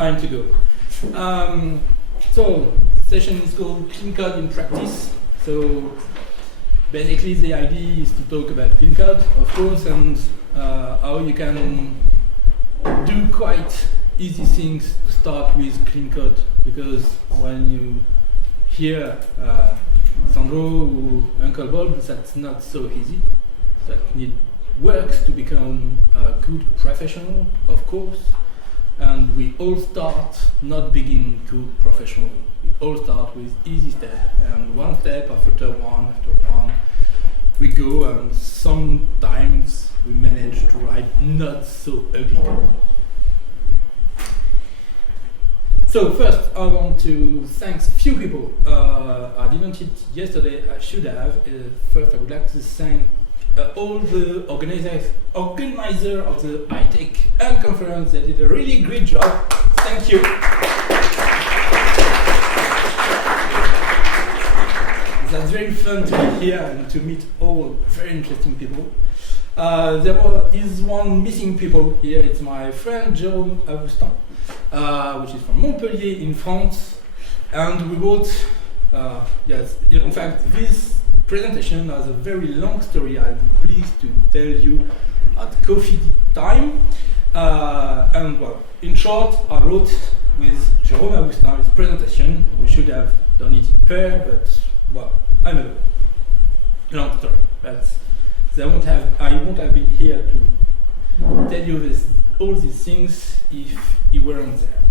time to go. So, session is called Clean Code in Practice. So, basically the idea is to talk about clean code, of course, and how you can do quite easy things to start with clean code. Because when you hear Sandro or Uncle Bob, that's not so easy. That need works to become a good professional, of course. And we all start not being good professional. We all start with easy step, and one step after one, we go, and sometimes we manage to write not so ugly code. So first, I want to thank a few people. I didn't it yesterday. I should have. First, I would like to thank all the organizer of the T.A.K.E Unconference. They did a really great job. Thank you. That's very fun to be here and to meet all very interesting people. There is one missing people here. It's my friend Jérôme Augustin, which is from Montpellier in France. And we wrote, yes, in fact, this presentation has a very long story. I'm pleased to tell you at coffee time. And well, in short, I wrote with Jérôme Augustin his presentation. We should have done it in pair, but well, I know. Long story. But I won't have been here to tell you all these things if you weren't there.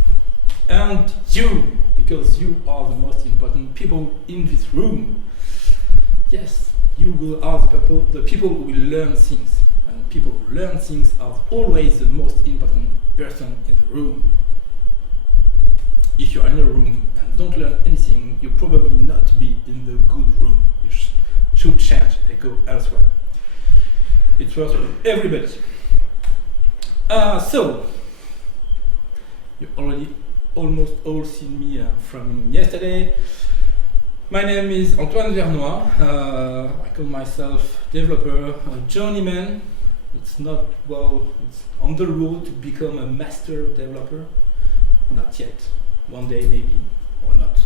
And you, because you are the most important people in this room. Yes, you are the people who will learn things. And people who learn things are always the most important person in the room. If you're in a room and don't learn anything, you'll probably not be in the good room. You should change and go elsewhere. It's worth for everybody. So, you already almost all seen me from yesterday. My name is Antoine Vernois. I call myself developer, a journeyman. It's not, well, it's on the road to become a master developer. Not yet. One day maybe, or not.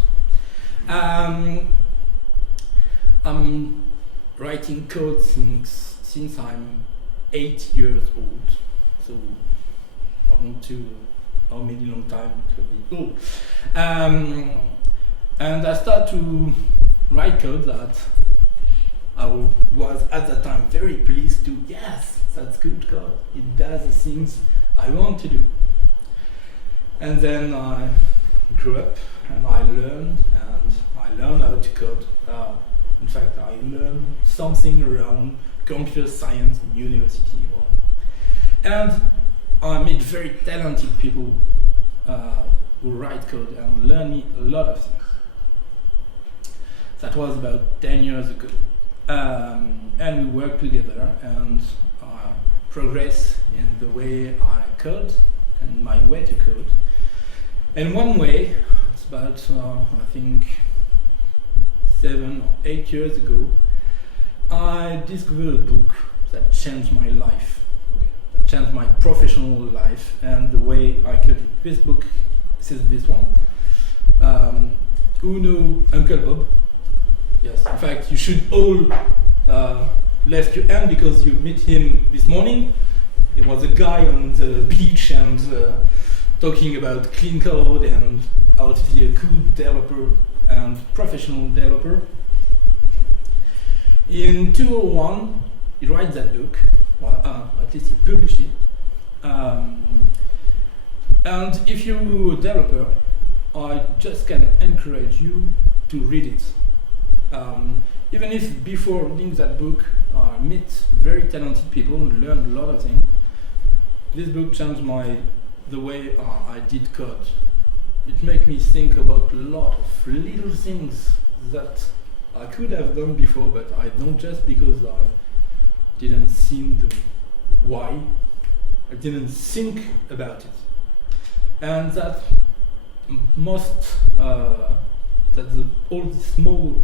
I'm writing code since I'm 8 years old. So I want to, how many long time it will be old. And I started to write code that I was at that time very pleased to, yes, that's good code. It does the things I want to do. And then I grew up and I learned how to code. In fact, I learned something around computer science in university. And I met very talented people who write code and learn me a lot of things. That was about 10 years ago. And we worked together and progress in the way I code and my way to code. And one way, it's about, I think, 7 or 8 years ago, I discovered a book that changed my life. That changed my professional life and the way I code it. This book says this one. Who know Uncle Bob? Yes, in fact, you should all lift your hand because you met him this morning. He was a guy on the beach and talking about clean code and how to be a good developer and professional developer. In 2001, he writes that book, well, at least he published it. And if you're a developer, I just can encourage you to read it. Even if before reading that book, I met very talented people and learned a lot of things, this book changed the way I did code. It made me think about a lot of little things that I could have done before, but I don't, just because I didn't see the why. I didn't think about it. And that all the small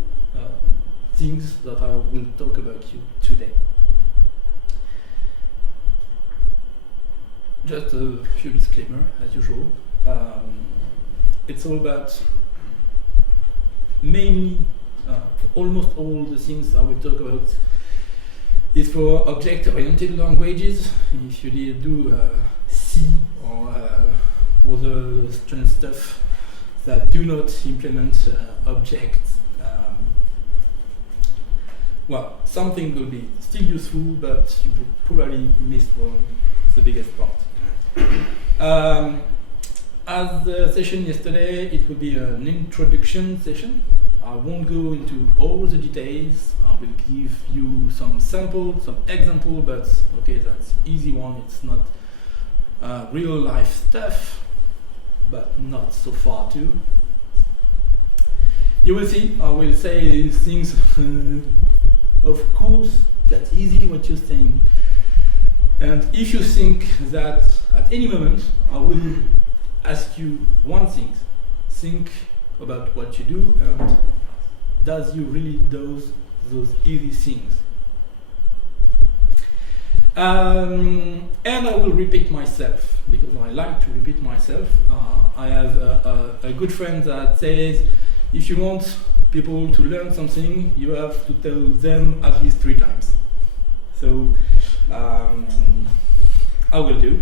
things that I will talk about you today. Just a few disclaimer, as usual. it's all about mainly almost all the things I will talk about is for object-oriented languages. If you did do C or other strange stuff that do not implement objects, well, something will be still useful, but you will probably miss the biggest part. As the session yesterday, it will be an introduction session. I won't go into all the details. I will give you some samples, some example, but okay, that's easy one. It's not real life stuff, but not so far too. You will see, I will say things, of course, that's easy what you're saying. And if you think that at any moment, I will ask you one thing. Think about what you do and does you really do those easy things. And I will repeat myself because I like to repeat myself. I have a good friend that says if you want people to learn something, you have to tell them at least 3 times. So I will do,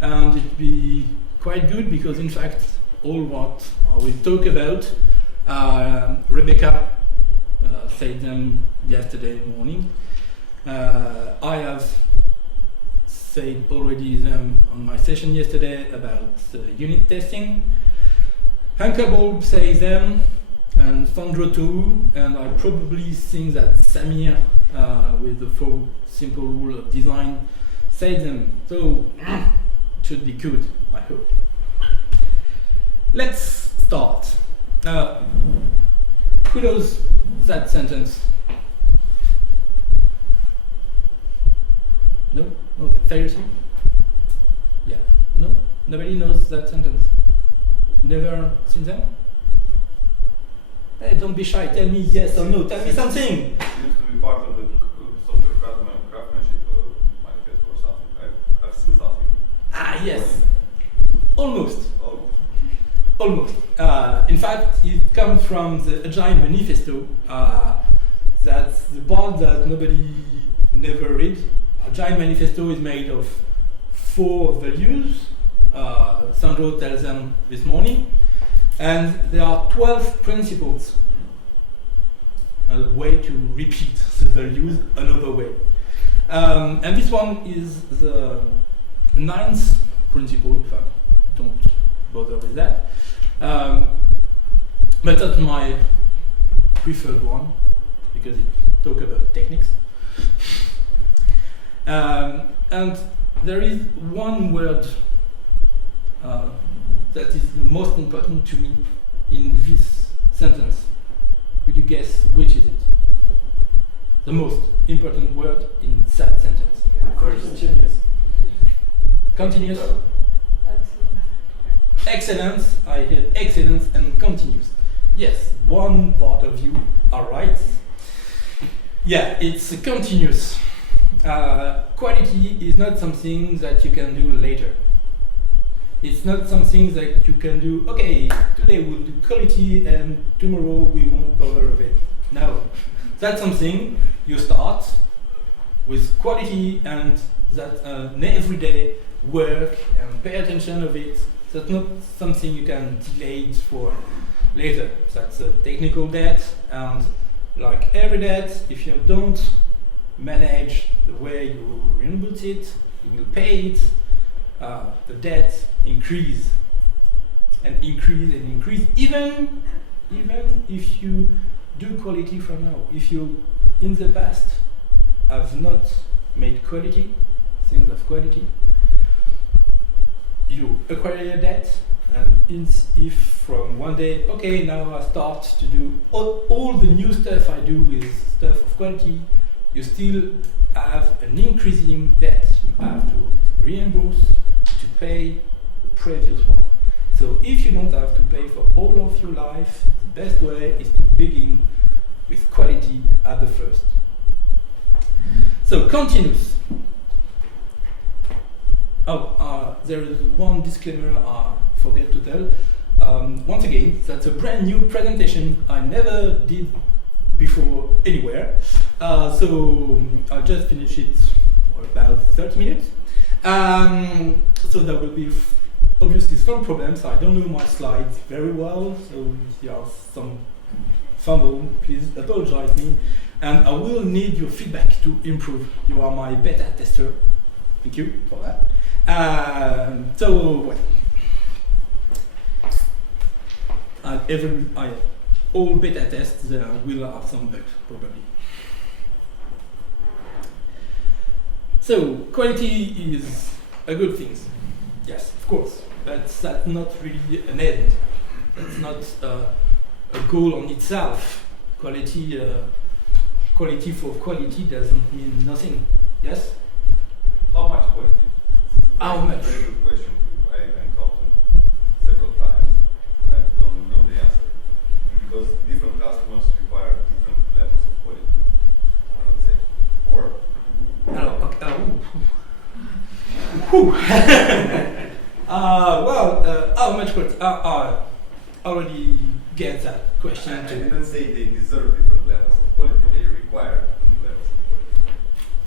and it'll be quite good because in fact all what I will talk about, Rebecca said them yesterday morning. I have said already them on my session yesterday about unit testing. Hanka says them, and Sandro too, and I probably think that Samir, with the 4 simple rule of design, said them. So it should be good, I hope. Let's start. Who knows that sentence? No? No, seriously? Yeah. No? Nobody knows that sentence? Never seen them? Hey, don't be shy, tell me yes or no, tell me something! It seems to be part of the software craftsmanship manifesto or something. I've seen something. Ah, yes! Almost. Almost. In fact, it comes from the Agile Manifesto. That's the part that nobody never read. Agile Manifesto is made of 4 values. Sandro tells them this morning. And there are 12 principles. A way to repeat the values another way. And this one is the 9th principle. In fact, don't bother with that. But that's my preferred one because it talks about techniques. And there is one word that is the most important to me in this sentence. Would you guess which is it? The most important word in that sentence. Continuous. Continuous. Excellence. I hear excellence and continuous. Yes, one part of you are right. Yeah, it's continuous. Quality is not something that you can do later. It's not something that you can do, okay, today we'll do quality and tomorrow we won't bother with it. No, that's something you start with quality and that everyday work and pay attention of it. That's not something you can delay for later. That's a technical debt, and like every debt, if you don't manage the way you reimburse it, you will pay it. The debt increase and increase and increase, even if you do quality from now. If you in the past have not made quality, things of quality, you acquire a debt, and if from one day, okay, now I start to do all the new stuff I do with stuff of quality, you still have an increasing debt. You have to reimburse, to pay the previous one. So if you don't have to pay for all of your life, the best way is to begin with quality at the first. So continuous. There is one disclaimer I forget to tell. Once again, that's a brand new presentation I never did before anywhere. So I'll just finish it for about 30 minutes. So there will be obviously some problems. I don't know my slides very well, so if there are some fumble, please apologize me. And I will need your feedback to improve. You are my beta tester. Thank you for that. All beta tests will have some bugs, probably. So, quality is a good thing. Yes, of course. But that's not really an end. That's not a goal on itself. Quality for quality doesn't mean nothing. Yes? How much quality? How much? Very good question. I encountered several times, and I don't know the answer. Because different customers require different levels of quality, I would say. Or? How much quality? I already get that question. I didn't say they deserve different levels of quality, they require different levels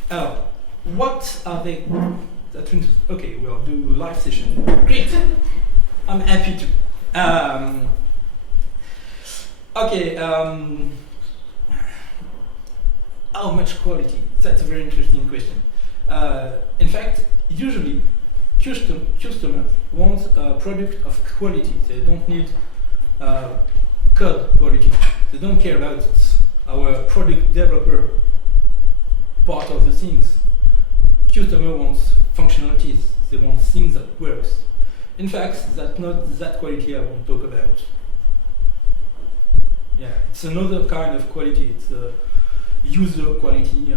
of quality. What are they? Okay, we'll do live session. Great. I'm happy to. How much quality? That's a very interesting question. In fact, usually customers want a product of quality. They don't need code quality. They don't care about our product developer part of the things. Customer wants functionalities. They want things that works. In fact, that's not that quality I want to talk about. Yeah, it's another kind of quality. It's user quality,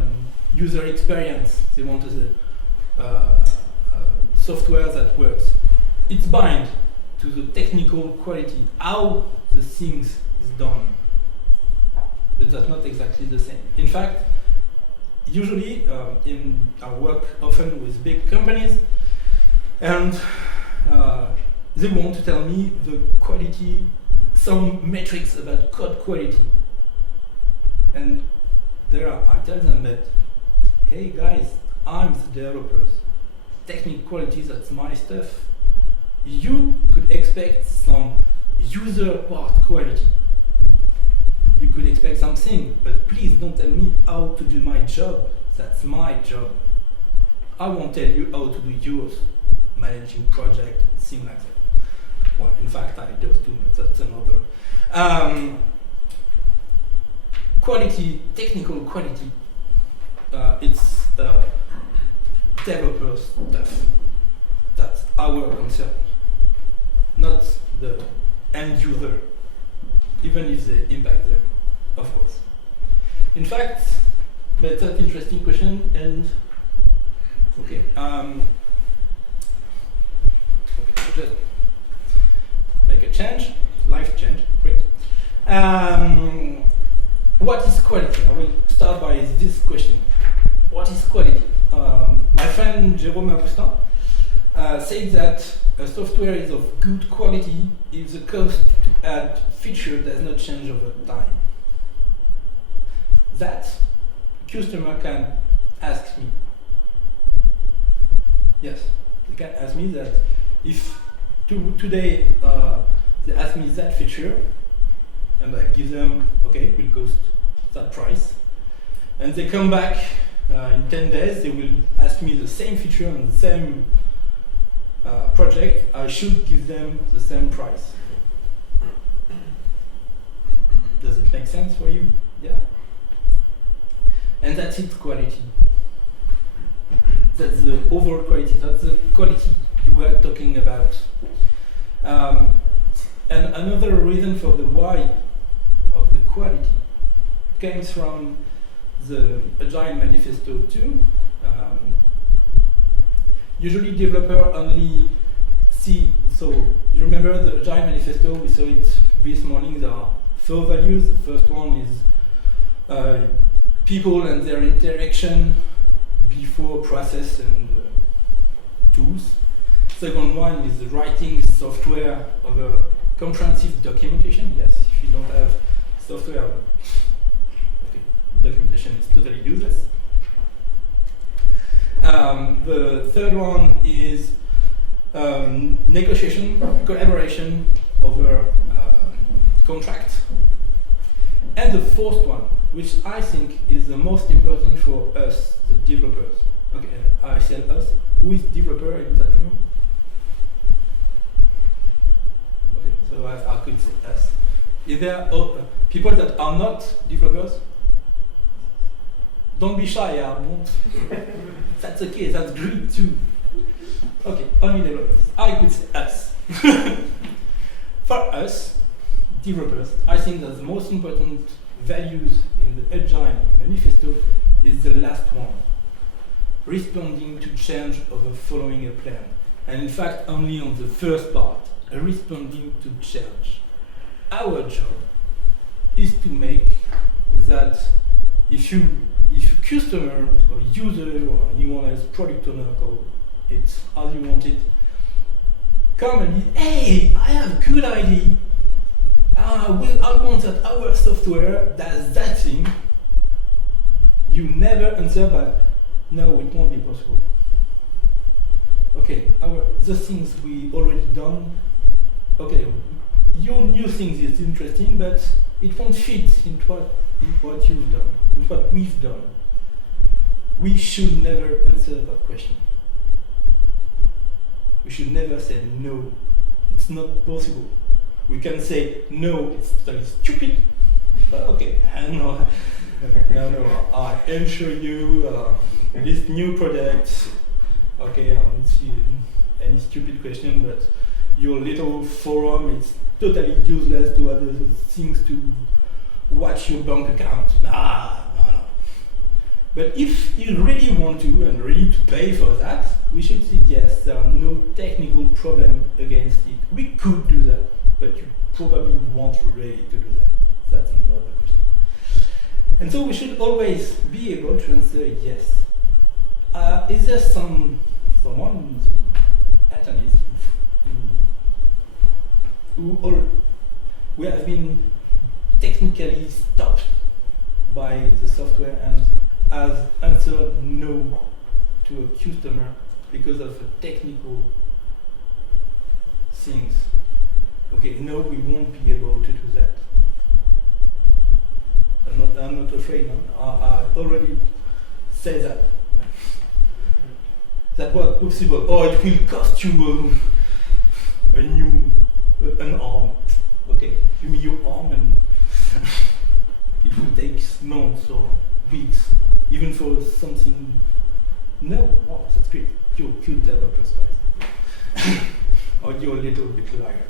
user experience. They want software that works. It's bind to the technical quality, how the things is done. But that's not exactly the same. In fact, usually in our work often with big companies, and they want to tell me the quality, some metrics about code quality. And I tell them that, hey guys, I'm the developers. Technical quality, that's my stuff. You could expect some user part quality. You could expect something, but please don't tell me how to do my job. That's my job. I won't tell you how to do yours, managing project, things like that. Well, in fact, I do too, but that's another. Quality, technical quality, it's developer stuff. That's our concern, not the end user, even if they impact them, of course. In fact, that's an interesting question, and okay, so just make a change, life change, great. What is quality? I will start by this question. What is quality? My friend Jérôme Augustin said that a software is of good quality if the cost to add feature does not change over time. That customer can ask me. Yes, they can ask me that if today they ask me that feature, and I give them, okay, it will cost that price. And they come back in 10 days, they will ask me the same feature on the same project. I should give them the same price. Does it make sense for you? Yeah. And that's it, quality. That's the overall quality. That's the quality you were talking about. And another reason for the why of the quality comes from the Agile Manifesto too. Usually developer only see, so you remember the Agile Manifesto, we saw it this morning, there are 4 values. The first one is people and their interaction before process and tools. Second one is writing software over comprehensive documentation. Yes, if you don't have software, okay, documentation is totally useless. The third one is negotiation, collaboration over contract. And the fourth one, which I think is the most important for us, the developers. Okay, I said us. Who is developer in that room? Okay, so I could say us. Is there people that are not developers? Don't be shy, I won't. That's okay, that's great too. Okay, only developers. I could say us. For us, developers, I think that the most important values in the Agile Manifesto is the last one. Responding to change over following a plan. And in fact, only on the first part, responding to change. Our job is to make that if a customer or user or anyone else, product owner, call it as you want it, come and hey, I have a good idea. I want that our software does that thing. You never answer back, no, it won't be possible. Okay, the things we already done, okay, your new things is interesting, but it won't fit in what you've done, in what we've done. We should never answer that question. We should never say no, it's not possible. We can say no, it's totally stupid, but okay, no, I ensure you this new product. Okay, I don't see any stupid question, but your little forum is totally useless to other things to watch your bank account. No. But if you really want to and ready to pay for that, we should say yes, there are no technical problem against it. We could do that, but you probably won't ready to do that. That's another question. And so we should always be able to answer yes. Is there someone in the attendees who have been technically stopped by the software and has answered no to a customer because of the technical things? Okay, no, we won't be able to do that. I'm not afraid, no? I already said that. That was possible. Oh, it will cost you an arm. Okay, give me your arm and it will take months or weeks, even for something. No, wow, that's great. You're a cute developer, guys. Or you're a little bit liar.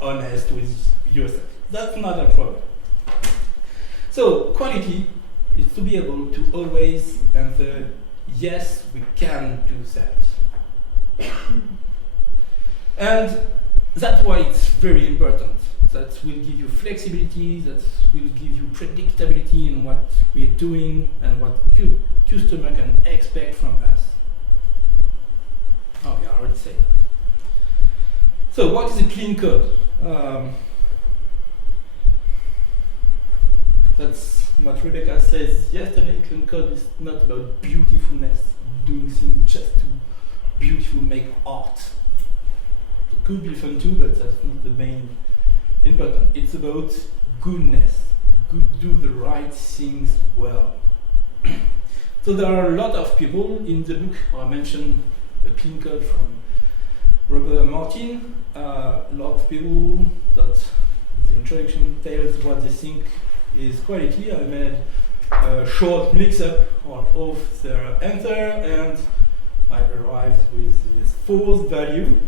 Honest with yourself. That's not a problem. So quality is to be able to always answer yes, we can do that. And that's why it's very important. That will give you flexibility, that will give you predictability in what we're doing and what customer can expect from us. Okay, I already said that. So what is a clean code? That's what Rebecca says yesterday. Clean code is not about beautifulness, doing things just to beautiful make art. It could be fun too, but that's not the main important. It's about goodness. Do the right things well. So there are a lot of people in the book. I mentioned a clean code from Robert Martin. A lot of people that the introduction tells what they think is quality. I made a short mix-up of their answer, and I arrived with this fourth value.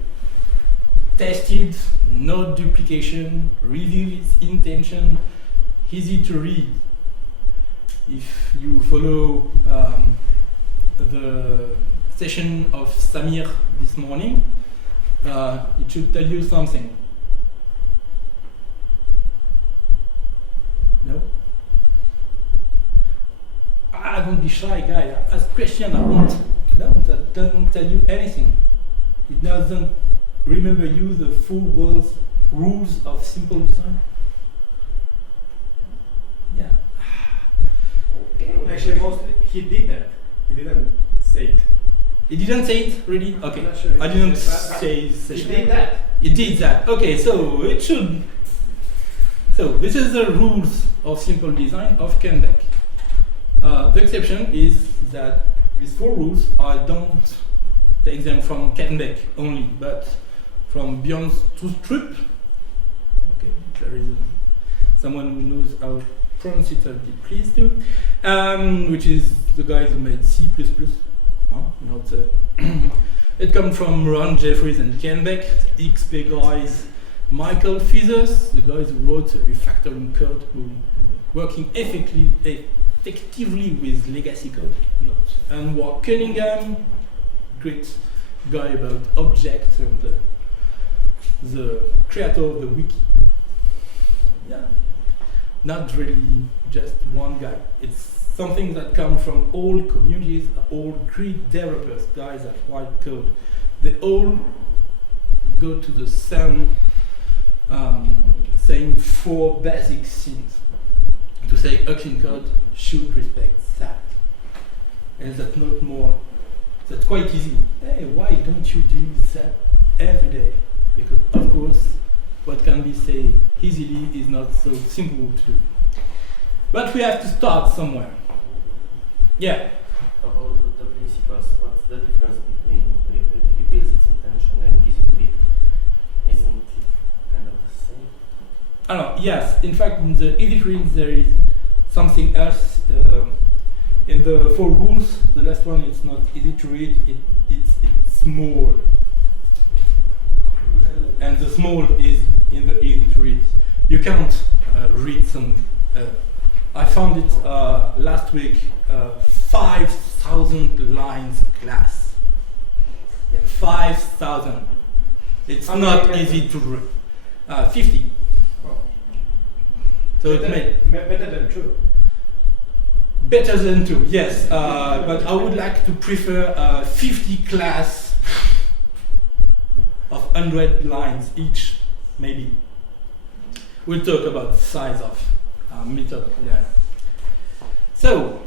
Tested, no duplication, reveal its intention, easy to read. If you follow the session of Samir this morning, it should tell you something. No? Don't be shy, guy. Ask question. I won't No, that doesn't tell you anything. It doesn't remember you the full rules of simple design. Yeah. Actually, mostly he did that. He didn't say it. He didn't say it, really? Okay. I'm not sure I if he didn't did that, say He session. did that. It did that. Okay, so it should. So this is the rules of simple design of Kenbeck. The exception is that these 4 rules, I don't take them from Kenbeck only, but from Björn Strup. Okay, there is someone who knows how to pronounce it, I'll be pleased to. Which is the guys who made C++. Not it comes from Ron Jeffries and Kenbeck, the XP guys, Michael Fizers, the guys who wrote refactoring code, who working effectively with legacy code, and Wark Cunningham, great guy about objects and the creator of the wiki. Yeah, not really just one guy. It's something that comes from all communities, all great developers, guys that write code. They all go to the same 4 basic things to say a clean code should respect that. And that's not more, that's quite easy. Hey, why don't you do that every day? Because of course, what can be said easily is not so simple to do. But we have to start somewhere. Yeah. About the principles, what's the difference between reveals its intention and easy to read? Isn't it kind of the same? Yes, in fact, in the easy to read there is something else. In the 4 rules, the last one is not easy to read, it's small. And the small is in the easy to read. You can't read some. I found it last week, 5,000 lines class. Yeah, 5,000. It's not easy to read. 50. Oh. So it made Better than 2. better than 2, yes. But I would like to prefer 50 class of 100 lines each, maybe. We'll talk about the size of method later. So,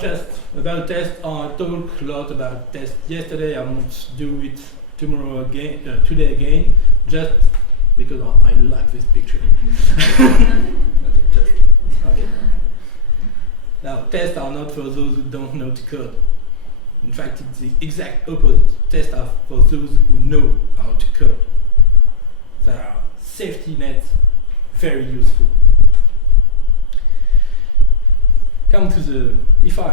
just about test, I talked a lot about test yesterday. I won't do it today again, just because I like this picture. Okay. Now, tests are not for those who don't know to code. In fact, it's the exact opposite. Tests are for those who know how to code. They are safety nets, very useful. Come to the, if I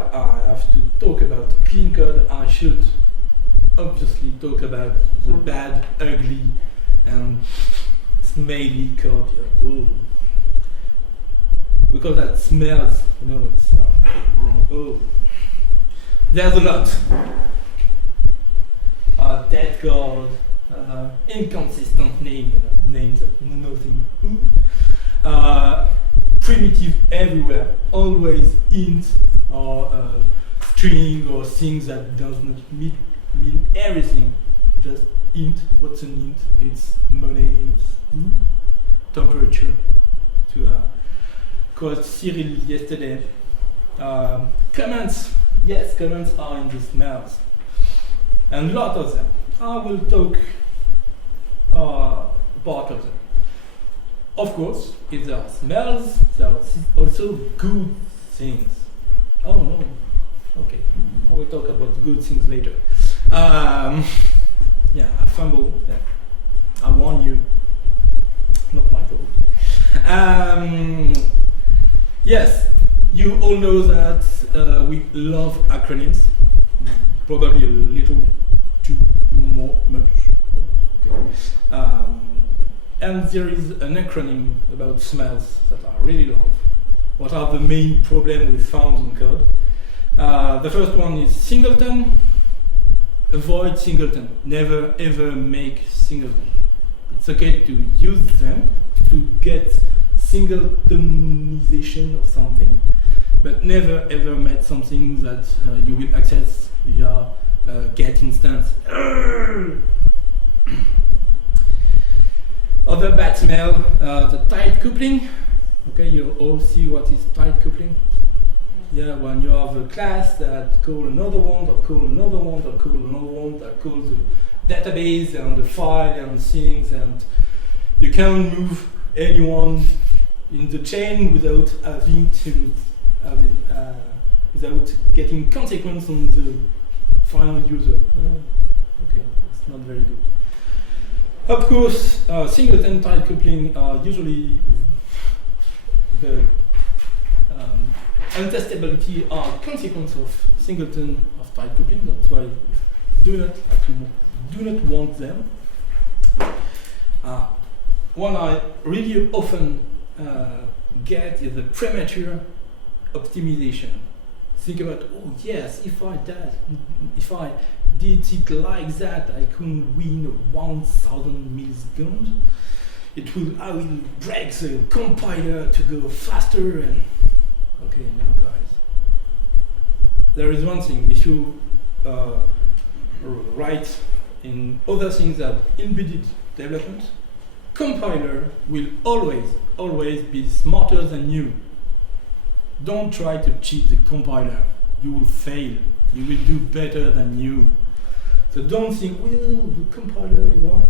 have to talk about clean code, I should obviously talk about the bad, ugly, and smelly code. Ooh. Because that smells, it's wrong. Oh. There's a lot. Dead code, inconsistent names that nothing. Primitive everywhere, always int or string or things that does not mean everything. Just int. What's an int? It's money, it's temperature. To quote Cyril yesterday. Comments. Yes, comments are in the smells, and a lot of them. I will talk part of them. Of course, if there are smells, there are also good things. Oh no, okay, I will talk about good things later. Yeah, I fumble. Yeah. I warn you, not my fault. Yes, you all know that we love acronyms, probably a little too much. Okay. And there is an acronym about smells that I really love. What are the main problems we found in code? The first one is singleton. Avoid singleton. Never ever make singleton. It's okay to use them to get singletonization of something, but never ever make something that you will access via get instance. Other bad smell, the tight coupling. Okay, you all see what is tight coupling? Yeah, when you have a class that call another one, that call another one, that call another one, that calls the database and the file and things, and you can't move anyone in the chain without having to without getting consequence on the final user. Okay, it's not very good. Of course, singleton tight coupling are usually the untestability are consequence of singleton of tight coupling. That's why do not want them. One I really often get is the premature optimization. Think about, oh yes, if I did it like that, I could win 1,000 milliseconds. I will break the compiler to go faster and okay, now guys. There is one thing, if you write in other things that embedded development, compiler will always be smarter than you. Don't try to cheat the compiler. You will fail. You will do better than you. So don't think, well, the compiler, no.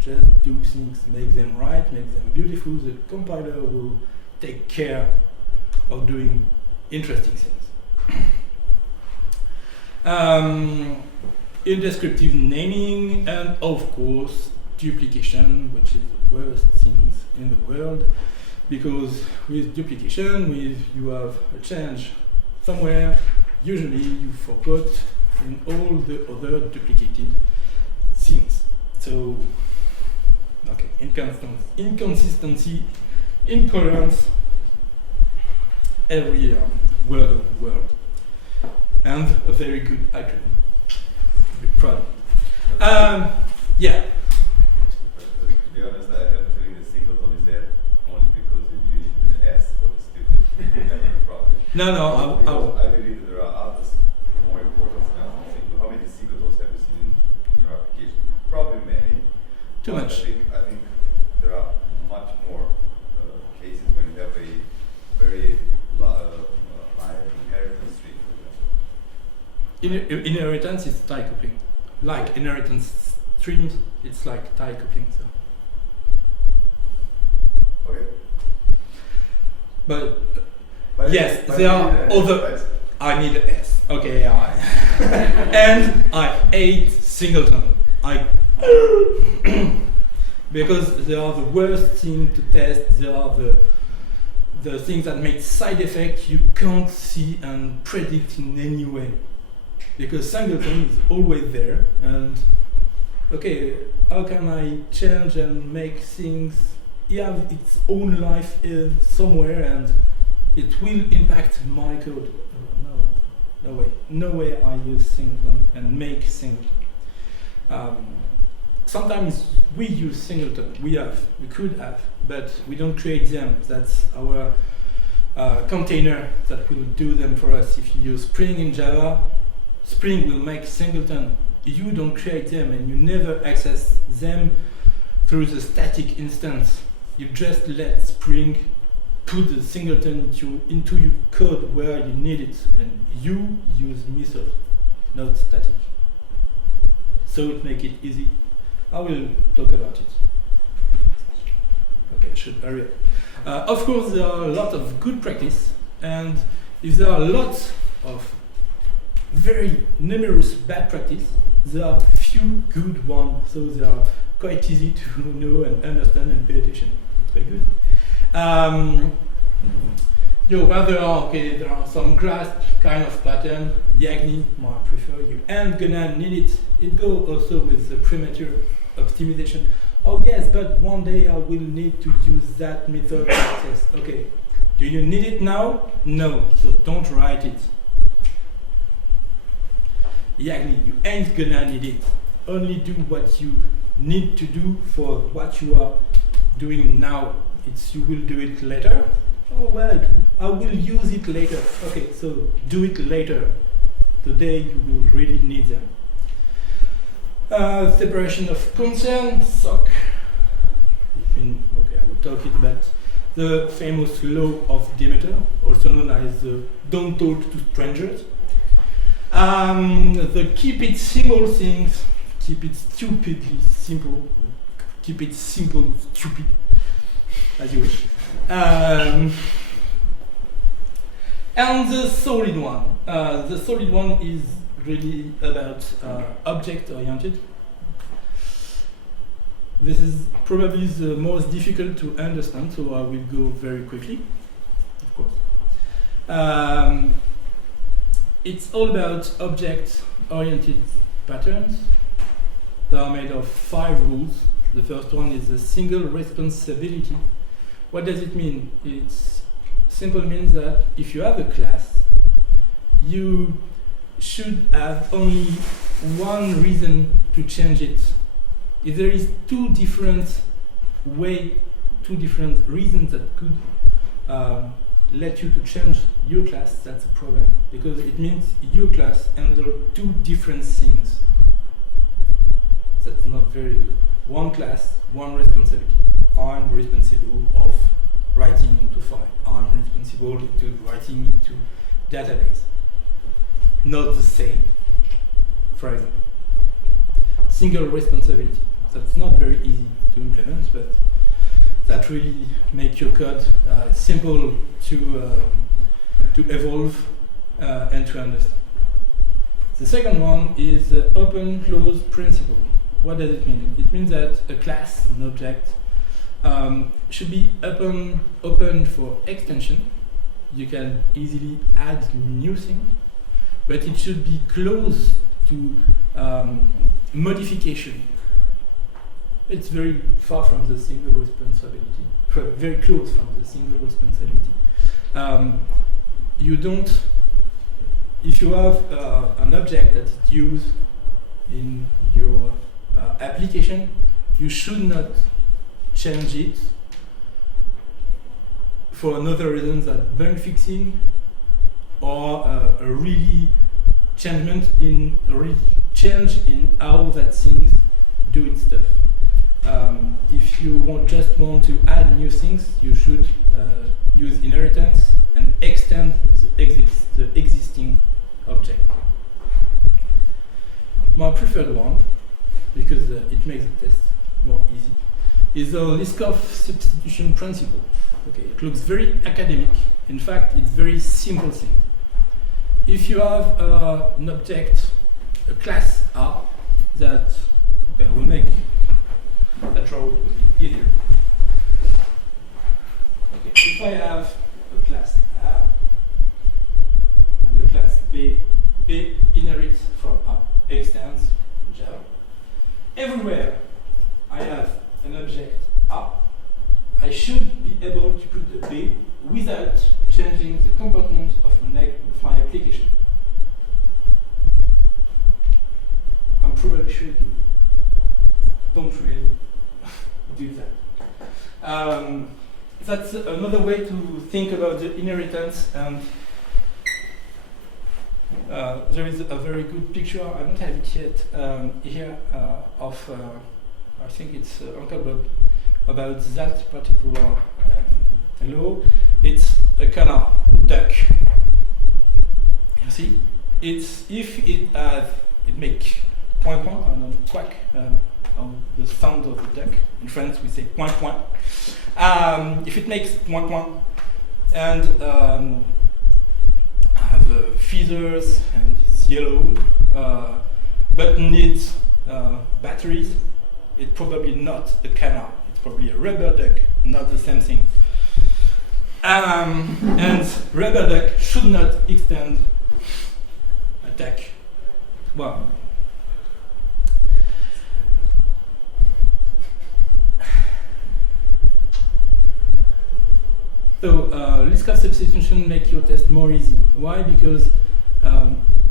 Just do things, make them right, make them beautiful. The compiler will take care of doing interesting things. Indescriptive naming, and of course duplication, which is the worst things in the world, because with duplication, you have a change somewhere, usually you forgot in all the other duplicated things. So, okay, inconsistency, incoherence, every word of the world, and a very good acronym. Be proud. Yeah. To be honest, I have a feeling that singleton is there only because you need an S for the stupid problem. No, I believe that there are others more important than singleton. How many singletons have you seen in your application? Probably many. Too much. I think there are much more cases when you have a very high inheritance tree, for example. Inheritance is tie coupling. Like inheritance streams, it's like tie coupling. So. Okay. But yes, but there are other. right? I need an S. Okay, and I hate singleton. Because they are the worst thing to test. They are the things that make side effects you can't see and predict in any way. Because singleton is always there, and okay, how can I change and make things have its own life somewhere, and it will impact my code? No way I use singleton and make singleton. Sometimes we use singleton, we could have, but we don't create them. That's our container that will do them for us. If you use Spring in Java, Spring will make singleton. You don't create them and you never access them through the static instance. You just let Spring put the singleton into your code where you need it, and you use method, not static. So it makes it easy. I will talk about it. Okay, I should hurry up. Of course, there are a lot of good practice, and if there are lots of very numerous bad practice, there are few good ones, so they are quite easy to know and understand and pay attention. It's very good. There are some grasp kind of pattern. Yagni, I prefer you, and gonna need it. It goes also with the premature optimization. Oh yes, but one day I will need to use that method to access. Okay, do you need it now? No, so don't write it. Yagni, you ain't gonna need it. Only do what you need to do for what you are doing now. You will do it later. Oh well, I will use it later. Okay, so do it later. the day you will really need them. Separation of concern, SOC. Okay, I will talk it about the famous law of Demeter, also known as the don't talk to strangers. The keep it simple things, keep it stupidly simple, keep it simple, stupid, as you wish. And the solid one. The solid one is really about object-oriented. This is probably the most difficult to understand, so I will go very quickly, of course. It's all about object-oriented patterns. They are made of 5 rules. The first one is a single responsibility. What does it mean? It simply means that if you have a class, you should have only one reason to change it. If there is two different reasons that could let you to change your class, that's a problem, because it means your class handles 2 different things. That's not very good. One class, one responsibility. I'm responsible of writing into file. I'm responsible to writing into database. Not the same. For example, single responsibility. That's not very easy to implement, but that really makes your code simple to evolve and to understand. The second one is the open-close principle. What does it mean? It means that a class, an object, should be open for extension. You can easily add new things, but it should be close to modification. It's very far from the single responsibility, very close from the single responsibility. If you have an object that is used in your application, you should not change it for another reason than bug fixing or a really change in how that thing do its stuff. If you just want to add new things, you should use inheritance and extend the existing object. My preferred one, because it makes the test more easy, is the Liskov substitution principle. Okay, it looks very academic. In fact, it's very simple thing. If you have an object, a class R, that will make that draw would be easier. Okay, if I have a class R and a class B inherits from R, extends Java. Everywhere I have an object R, I should be able to put a B without changing the component of my application. I'm probably sure you don't really do that. That's another way to think about the inheritance, and there is a very good picture, I don't have it yet, here of, I think it's Uncle Bob, about that particular law. It's a canard, a duck. You see? It's if it makes point point and quack, the sound of the duck. In France we say point point. If it makes point point and have feathers and is yellow, but needs batteries, it's probably not a canard. It's probably a rubber duck, not the same thing. And rubber duck should not extend a duck. Well, so Liskov substitution make your test more easy. Why? Because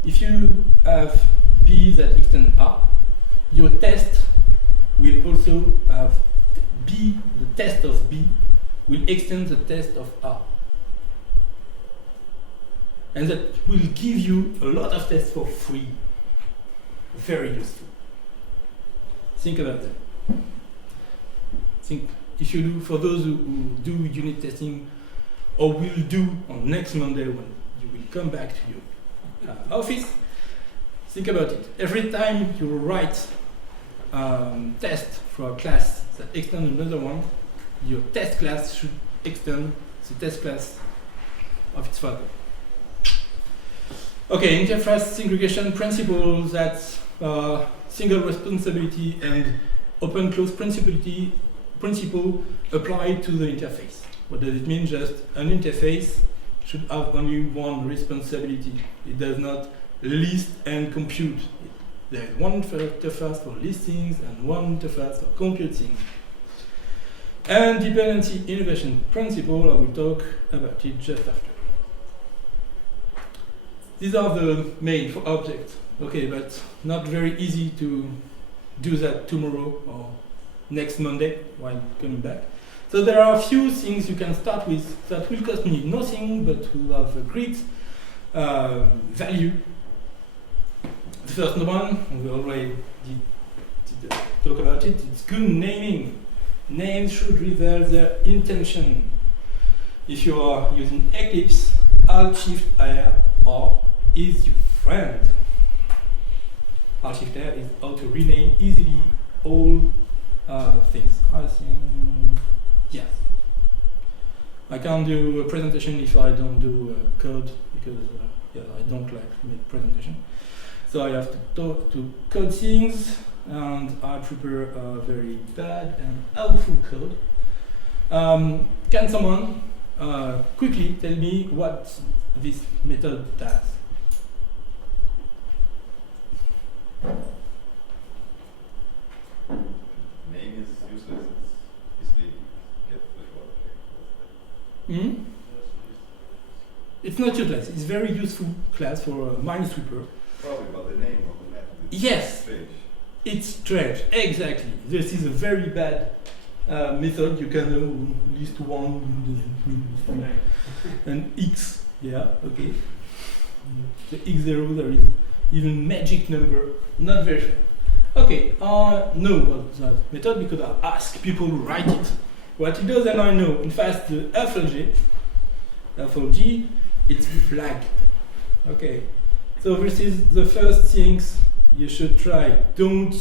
if you have B that extend R, your test will also have B, the test of B will extend the test of R. and that will give you a lot of tests for free. Very useful. Think about that. Think if you do, for those who do unit testing, or will do on next Monday when you will come back to your office, think about it. Every time you write test for a class that extends another one, your test class should extend the test class of its father. Okay, interface segregation principle, that's single responsibility and open-close principle applied to the interface. What does it mean? Just an interface should have only one responsibility. It does not list and compute. There is one interface for listings and one interface for computing. And dependency innovation principle, I will talk about it just after. These are the main for objects. Okay, but not very easy to do that tomorrow or next Monday while coming back. So there are a few things you can start with that will cost me nothing but will have a great value. The first one, we already did talk about it, it's good naming. Names should reveal their intention. If you are using Eclipse, Alt-Shift-R is your friend. Alt-Shift-R is how to rename easily all things. I think, yes. I can't do a presentation if I don't do code because I don't like to make presentation. So I have to talk to code things, and I prepare a very bad and awful code. Can someone quickly tell me what this method does? Name is useless. It's easily get the word. It's not useless. It's very useful class for a Minesweeper. Probably, but the name of the method is Yes. strange. It's strange, exactly. This is a very bad method. You can list one and X. Yeah, okay. The X0, there is even magic number. Not very sure. Okay, know what that method because I ask people to write it. What it does, and I know. In fact, the FLG, it's flagged. Okay. So this is the first things you should try. Don't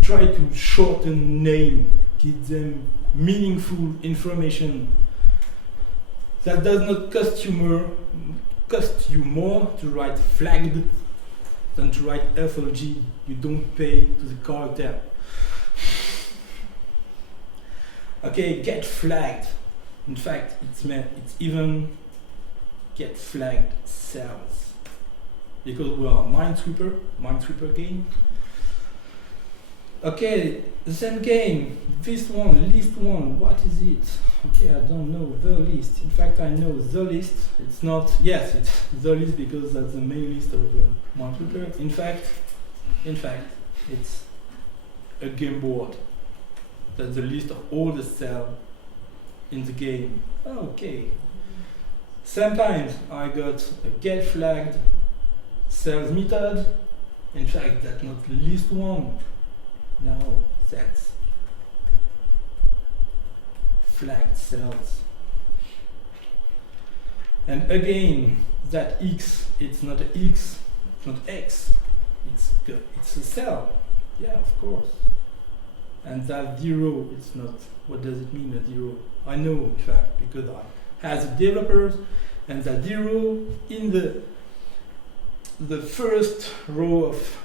try to shorten name. Give them meaningful information. That does not cost you more to write flagged than to write FLG. You don't pay to the character. Okay, get flagged. In fact, it's even get flagged cells. Because we are Minesweeper game. Okay, the same game. This one, list one, what is it? Okay, I don't know the list. In fact, I know the list. It's not, yes, it's the list because that's the main list of the Minesweeper. In fact, it's a game board. That's the list of all the cells in the game. Okay. Sometimes I got a get flagged cells method. In fact, that's not list one. No, that's flagged cells. And again, that X, it's not an X, it's not X, it's a cell. Yeah, of course. And that 0, it's not. What does it mean, a 0? I know, in fact, because I has developers, and that 0 in the first row of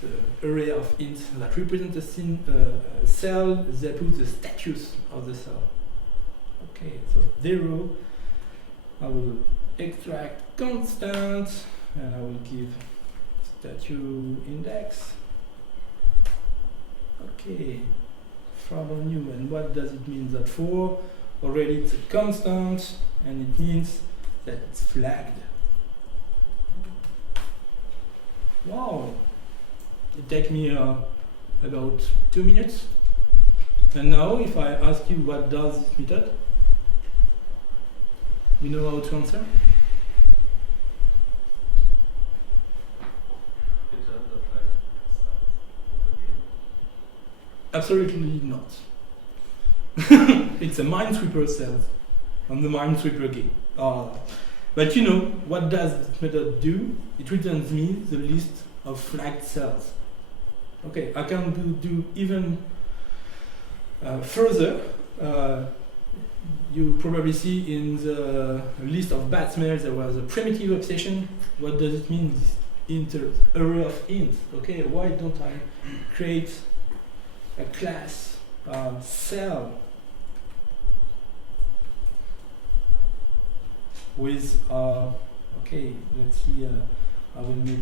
the array of ints that represent a cell, they put the status of the cell. Okay, so 0, I will extract constant, and I will give statue index. Okay, from a new, and what does it mean that for? Already it's a constant, and it means that it's flagged. Wow, it takes me about 2 minutes. And now if I ask you what does this method, you know how to answer? Absolutely not. It's a Minesweeper cell on the Minesweeper game. But you know, what does this method do? It returns me the list of flagged cells. Okay, I can do even further. You probably see in the list of bad smells there was a primitive obsession. What does it mean? This array of int. Okay, why don't I create a class cell with okay, let's see, I will make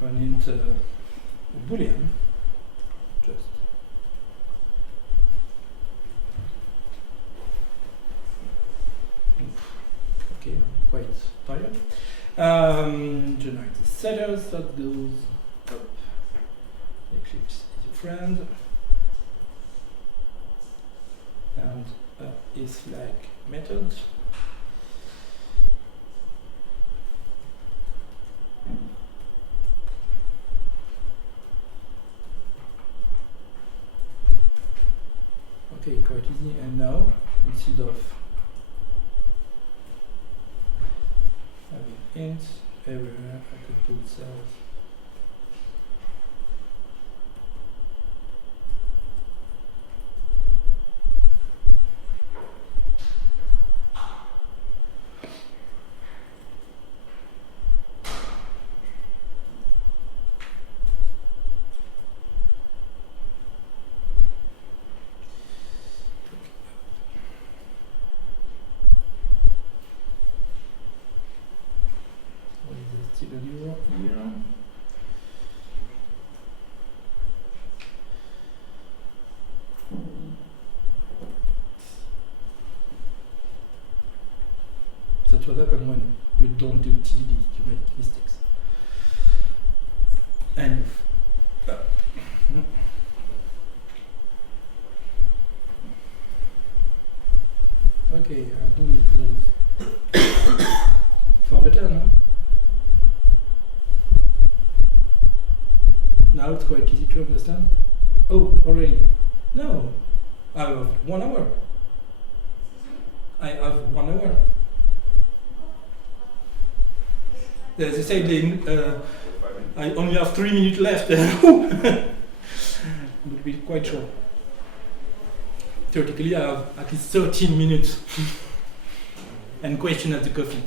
an int boolean, just okay, I'm quite tired. Generate the setters that goes up. Eclipse is your friend. And isFlag method. Okay, quite easy. And now, instead of having ints everywhere, I could put cells. That's what happens when you don't do TDD, you make mistakes. And okay, I'll do it for better, no? Now it's quite easy to understand. Oh, already. No, I have 1 hour. I have 1 hour. They say I only have 3 minutes left. It would be quite short. Theoretically, I have at least 13 minutes and question at the coffee.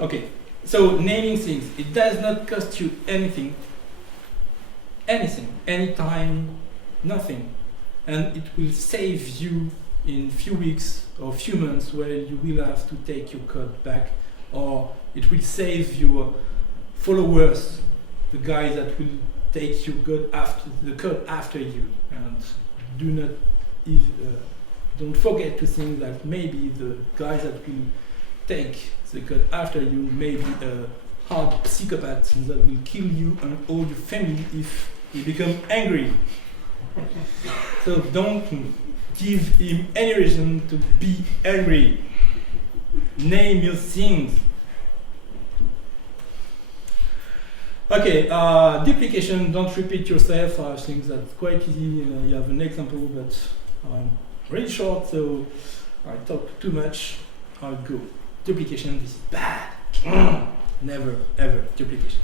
Okay, so naming things. It does not cost you anything, any time, nothing. And it will save you in few weeks or few months where you will have to take your code back, or it will save your followers, the guys that will take your code after you. And do not don't forget to think that maybe the guys that will take the code after you may be a hard psychopath that will kill you and all your family if he become angry. So don't give him any reason to be angry. Name your things. Okay, duplication, don't repeat yourself. I think that's quite easy. You have an example, but I'm really short, so I talk too much. I'll go. Duplication, this is bad. Never, ever duplication.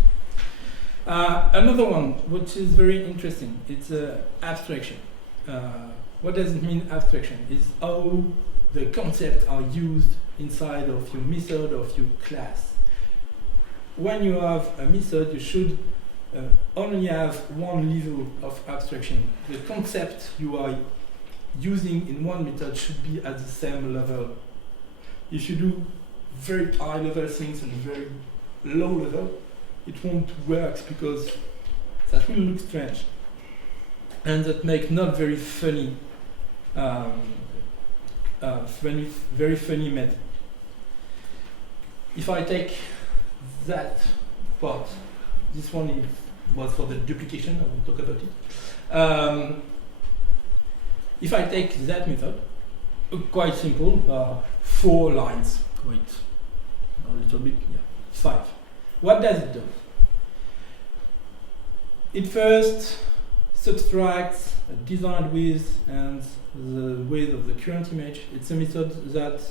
Another one, which is very interesting, it's abstraction. What does it mean, abstraction? It's how the concepts are used inside of your method, of your class. When you have a method, you should only have one level of abstraction. The concept you are using in one method should be at the same level. If you do very high level things and very low level, it won't work because that will look strange. And that make not very funny, very funny method. If I take that part, this one was for the duplication, I will talk about it. If I take that method, quite simple, 4 lines, quite a little bit, yeah, 5. What does it do? It first subtracts designed width and the width of the current image. It's a method that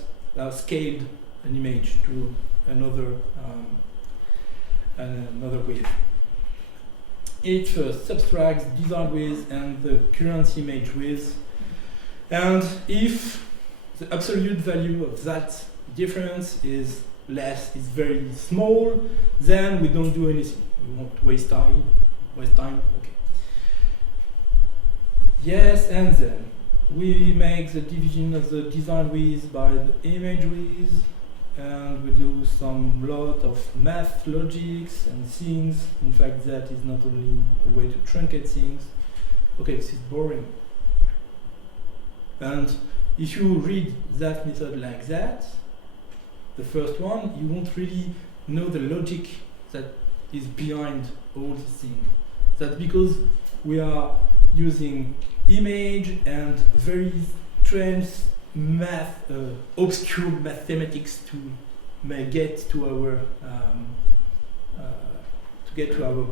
scaled an image to another width. It first subtracts designed width and the current image width, and if the absolute value of that difference is very small, then we don't do anything. We won't waste time. Okay. Yes, and then we make the division of the design width by the image width, and we do some lot of math logics and things. In fact, that is not only a way to truncate things. Okay, this is boring. And if you read that method like that, the first one, you won't really know the logic that is behind all these things. That's because we are using image and very strange math, obscure mathematics to get to our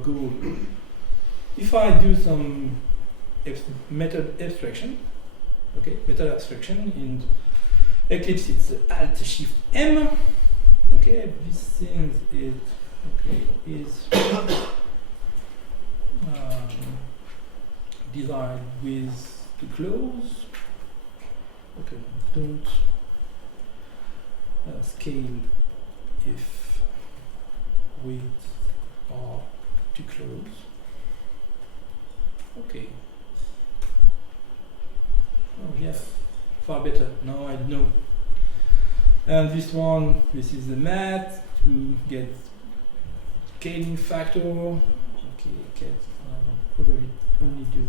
goal. If I do some method abstraction, okay, method abstraction in Eclipse, it's Alt-Shift-M. Okay, this thing is designed with to close. Okay, don't scale if width are too close. Okay. Oh yeah, far better. Now I know. And this one, this is the math to get scaling factor. Okay, probably only do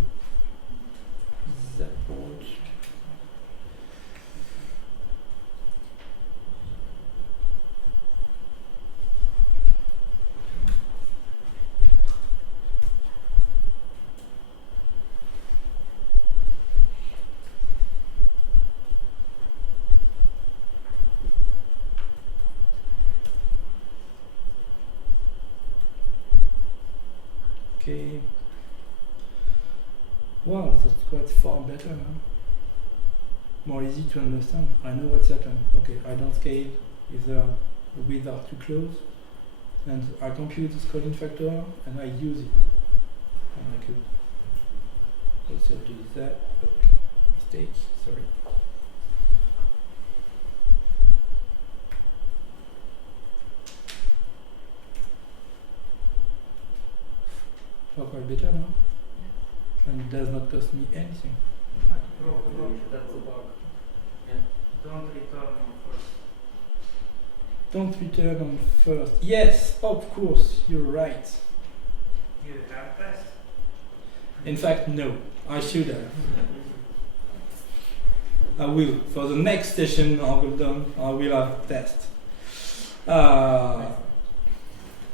that board. Okay. Wow, that's quite far better now. More easy to understand. I know what's happened. Okay, I don't scale if the widths are too close. And I compute the scaling factor and I use it. And I could also do that. Okay, mistake, sorry. Quite better now, and it does not cost me anything. That's a bug. Don't return on first. Don't return on first. Yes, of course, you're right. You have test. In fact, no, I should have. I will. For the next session I will have test.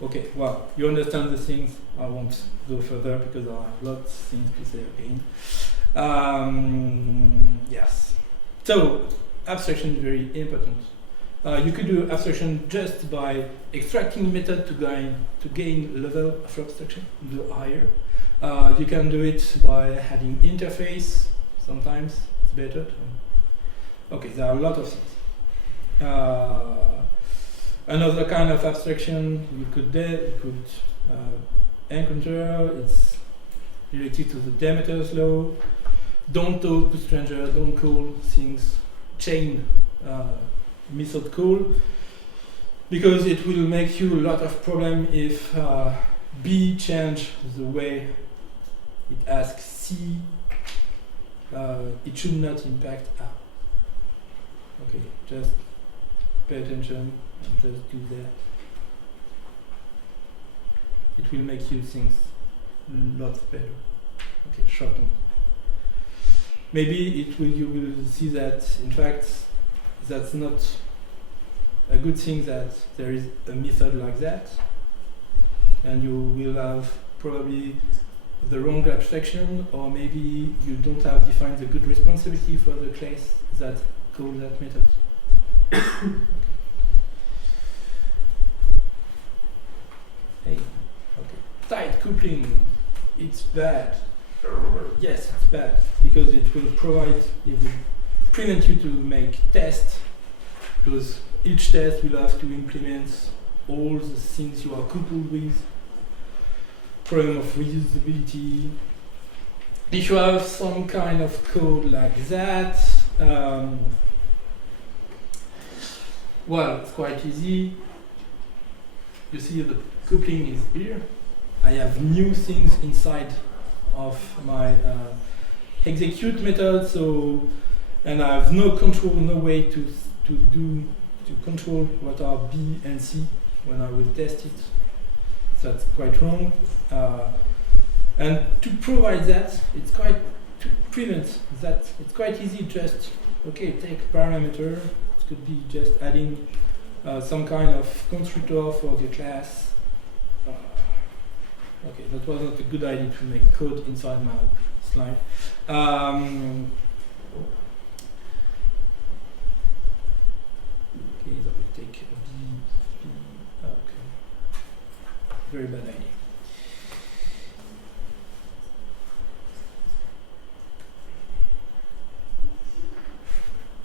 Okay, well, you understand the things. I won't go further because I have lots of things to say again. Yes. So, abstraction is very important. You could do abstraction just by extracting method to gain level of abstraction, do higher. You can do it by adding interface. Sometimes it's better. Okay, there are a lot of things. Another kind of abstraction you could encounter, it's related to the Demeter's law. Don't talk to strangers, don't call things chain method call, because it will make you a lot of problem if B change the way it asks C. It should not impact A. Okay, just pay attention and just do that. It will make you things lots better. Okay, shorten. Maybe you will see that in fact that's not a good thing that there is a method like that, and you will have probably the wrong abstraction, or maybe you don't have defined the good responsibility for the class that call that method. Okay. Hey, okay. Tight coupling. It it's bad. Yes, it's bad because it will prevent you to make tests, because each test will have to implement all the things you are coupled with. Problem of reusability. If you have some kind of code like that, well, it's quite easy. You see the coupling is here. I have new things inside of my execute method, so, and I have no control, no way to control what are B and C when I will test it. So that's quite wrong. And to provide that, to prevent that, it's quite easy. Just take parameter. It could be just adding some kind of constructor for the class. That was not a good idea to make code inside my slide. That would take a B. Very bad idea.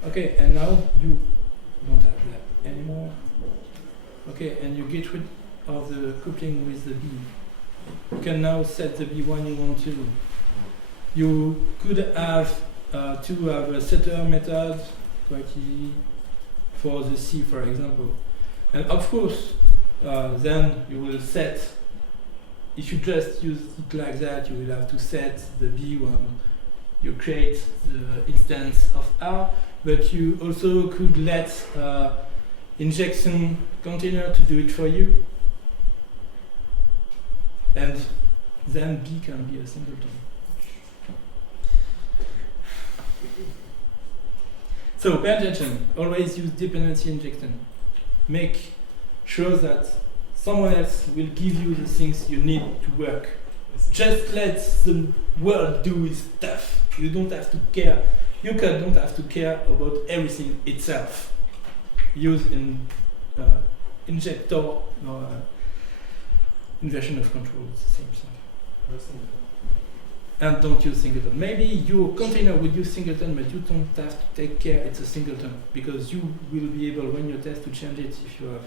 Okay, and now you don't have that anymore. Okay, and you get rid of the coupling with the B. You can now set the B when you want to. You could have to have a setter method, quite easy, for the C, for example. And of course, then you will set, if you just use it like that, you will have to set the B when you create the instance of R, but you also could let injection container to do it for you. And then B can be a singleton. So pay attention, always use dependency injection. Make sure that someone else will give you the things you need to work. Just let the world do its stuff. You don't have to care. You don't have to care about everything itself. Use injector or inversion of control, it's the same thing. And don't use singleton. Maybe your container will use singleton, but you don't have to take care it's a singleton, because you will be able, when you test, to change it if you have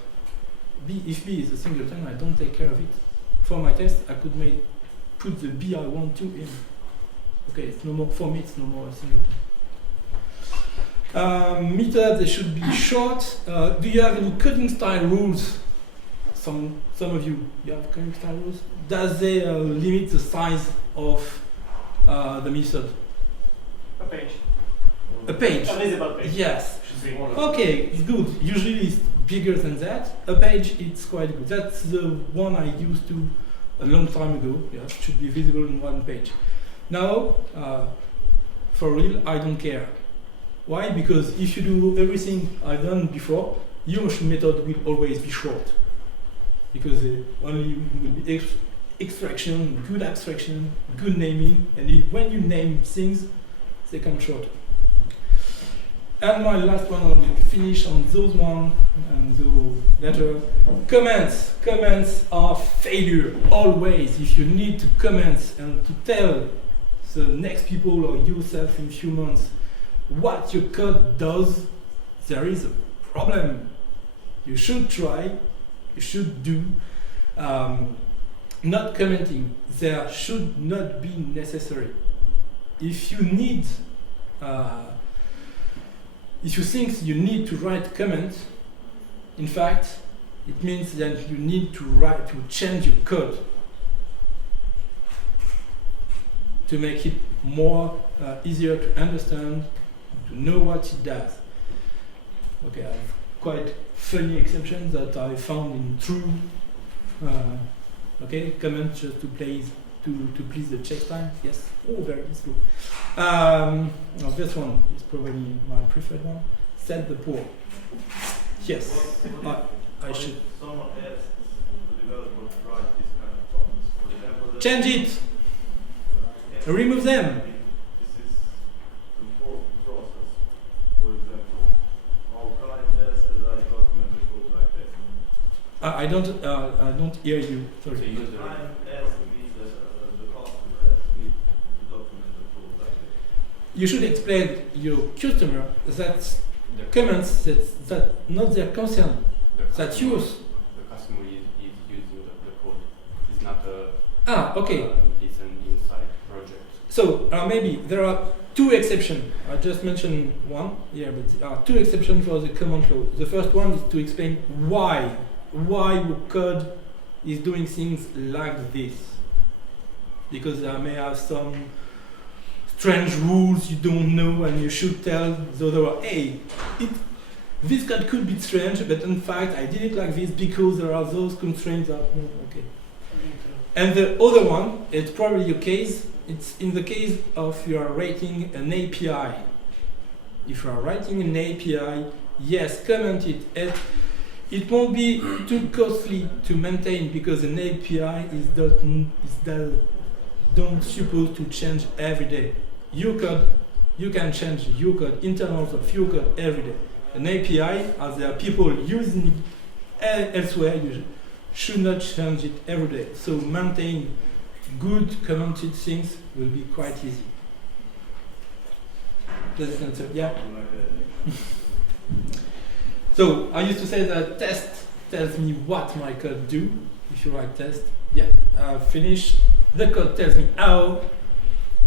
B. If B is a singleton, I don't take care of it. For my test, I could put the B I want to in. Okay, it's no more, for me it's no more a singleton. Methods, they should be short. Do you have any coding style rules? Some of you have coding style rules. Does they limit the size of the method? A page. A page? A visible page. Yes. Should be one. Okay, it's good. Usually it's bigger than that. A page, it's quite good. That's the one I used to a long time ago. Yeah, it should be visible in one page. Now, for real, I don't care. Why? Because if you do everything I've done before, your method will always be short. Because only will be extraction, good abstraction, good naming, and when you name things, they come short. And my last one, I will finish on those one and those later. Comments. Comments are failure, always. If you need to comment and to tell the next people or yourself in a few months what your code does, there is a problem. You should try, you should do. Not commenting, there should not be necessary. If you need, if you think you need to write comment, in fact, it means that you need to change your code to make it more easier to understand, to know what it does. Okay, I have quite funny exceptions that I found in true. Okay, comment just to please the check time. Yes. Oh, very useful. Now this one is probably my preferred one. Set the pool. Yes. I should Someone else, the developer, write this kind of comments. For example, change it. Remove them. This is the whole process. For example, how can I test that I document the code like that? I don't hear you. Sorry. Time S to be the cost to you should explain your customer that comments that not their concern, that yours. The customer is using the code. It's not a. Okay. It's an inside project. So maybe there are two exceptions. I just mentioned one here, but there are two exceptions for the command flow. The first one is to explain why your code is doing things like this. Because I may have some strange rules you don't know, and you should tell the other one, hey, this code could be strange, but in fact I did it like this because there are those constraints that, okay. And the other one, it's probably your case, it's in the case of you are writing an API. If you are writing an API, yes, comment it. It won't be too costly to maintain because an API don't supposed to change every day. Your code, you can change your code, internals of your code every day. An API, as there are people using it elsewhere, you should not change it every day. So maintain good commented things will be quite easy. Does it answer? Yeah? So I used to say that test tells me what my code do. If you write test, finish. The code tells me how,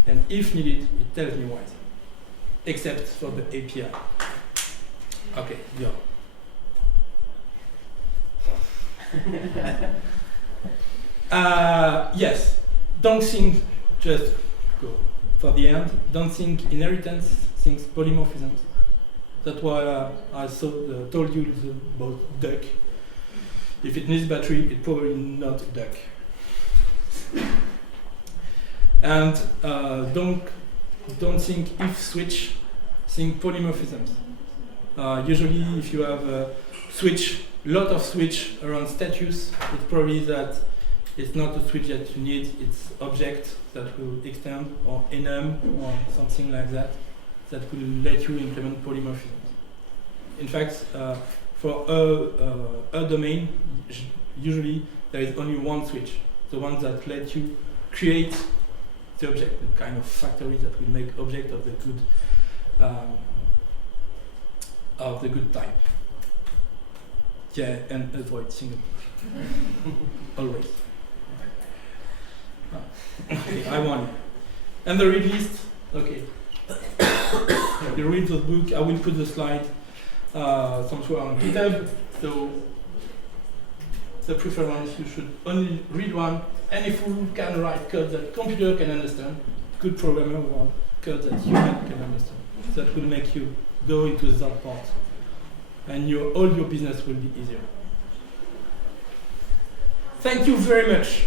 and if needed, it tells me why. Except for the API. Okay, yeah. Yes, don't think just go for the end. Don't think inheritance, think polymorphisms. That's why I told you about duck. If it needs battery, it's probably not a duck. And don't think if switch, think polymorphisms. Usually, if you have a lot of switch around status, it's probably that it's not a switch that you need, it's object that will extend, or enum, or something like that, that will let you implement polymorphisms. In fact, for a domain, usually there is only one switch, the one that let you create the object, the kind of factory that will make object of the good type. Yeah, and avoid single. Always. Okay, I won. And the read list, okay. You read the book, I will put the slide somewhere on GitHub. So the preference, you should only read one. Any fool can write code that computer can understand. Good programmer will code that human can understand. That will make you go into that part. And all your business will be easier. Thank you very much.